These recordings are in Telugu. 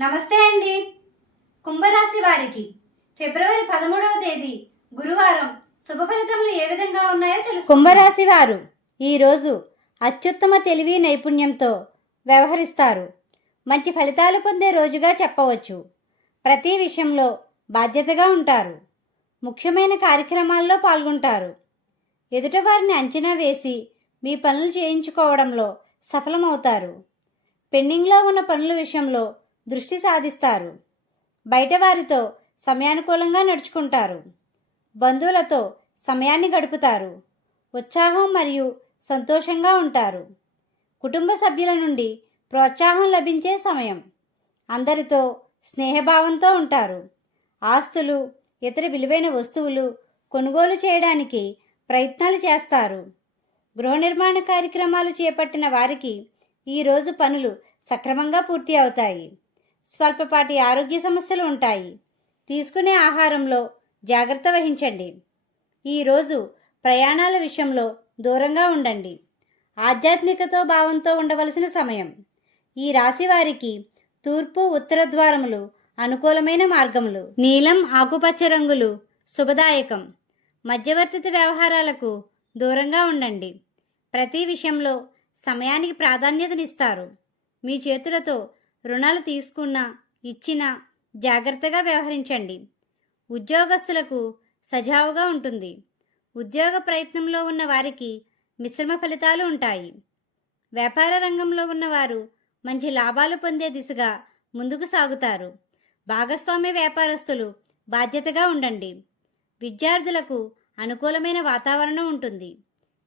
నమస్తే అండి. కుంభరాశి వారికి ఫిబ్రవరి పదమూడవ తేదీ గురువారం శుభ ఫలితములు ఏ విధంగా ఉన్నాయో తెలుసు కుంభరాశి వారు ఈరోజు అత్యుత్తమ తెలివి నైపుణ్యంతో వ్యవహరిస్తారు. మంచి ఫలితాలు పొందే రోజుగా చెప్పవచ్చు. ప్రతి విషయంలో బాధ్యతగా ఉంటారు. ముఖ్యమైన కార్యక్రమాల్లో పాల్గొంటారు. ఎదుటవారిని అంచనా వేసి మీ పనులు చేయించుకోవడంలో సఫలమవుతారు. పెండింగ్లో ఉన్న పనుల విషయంలో దృష్టి సాధిస్తారు. బయట వారితో సమయానుకూలంగా నడుచుకుంటారు. బంధువులతో సమయాన్ని గడుపుతారు. ఉత్సాహం మరియు సంతోషంగా ఉంటారు. కుటుంబ సభ్యుల నుండి ప్రోత్సాహం లభించే సమయం. అందరితో స్నేహభావంతో ఉంటారు. ఆస్తులు ఇతర విలువైన వస్తువులు కొనుగోలు చేయడానికి ప్రయత్నాలు చేస్తారు. గృహ నిర్మాణ కార్యక్రమాలు చేపట్టిన వారికి ఈరోజు పనులు సక్రమంగా పూర్తి అవుతాయి. స్వల్పపాటి ఆరోగ్య సమస్యలు ఉంటాయి. తీసుకునే ఆహారంలో జాగ్రత్త వహించండి. ఈరోజు ప్రయాణాల విషయంలో దూరంగా ఉండండి. ఆధ్యాత్మికతో భావంతో ఉండవలసిన సమయం. ఈ రాశి వారికి తూర్పు ఉత్తర ద్వారములు అనుకూలమైన మార్గములు. నీలం ఆకుపచ్చ రంగులు శుభదాయకం. మధ్యవర్తిత వ్యవహారాలకు దూరంగా ఉండండి. ప్రతి విషయంలో సమయానికి ప్రాధాన్యతనిస్తారు. మీ చేతులతో రుణాలు తీసుకున్నా ఇచ్చినా జాగ్రత్తగా వ్యవహరించండి. ఉద్యోగస్తులకు సజావుగా ఉంటుంది. ఉద్యోగ ప్రయత్నంలో ఉన్న వారికి మిశ్రమ ఫలితాలు ఉంటాయి. వ్యాపార రంగంలో ఉన్నవారు మంచి లాభాలు పొందే దిశగా ముందుకు సాగుతారు. భాగస్వామ్య వ్యాపారస్తులు బాధ్యతగా ఉండండి. విద్యార్థులకు అనుకూలమైన వాతావరణం ఉంటుంది.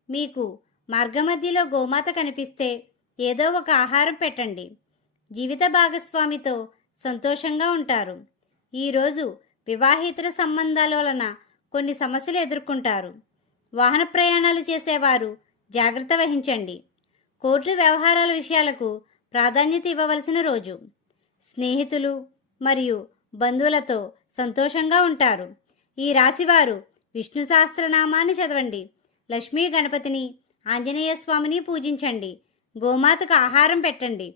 మీకు మార్గమధ్యలో గోమాత కనిపిస్తే ఏదో ఒక ఆహారం పెట్టండి. జీవిత భాగస్వామితో సంతోషంగా ఉంటారు. ఈరోజు వివాహేతర సంబంధాల వలన కొన్ని సమస్యలు ఎదుర్కొంటారు. వాహన ప్రయాణాలు చేసేవారు జాగ్రత్త వహించండి. కోర్టు వ్యవహారాల విషయాలకు ప్రాధాన్యత ఇవ్వవలసిన రోజు. స్నేహితులు మరియు బంధువులతో సంతోషంగా ఉంటారు. ఈ రాశివారు విష్ణు సహస్రనామాన్ని చదవండి. లక్ష్మీ గణపతిని ఆంజనేయ స్వామిని పూజించండి. గోమాతకు ఆహారం పెట్టండి.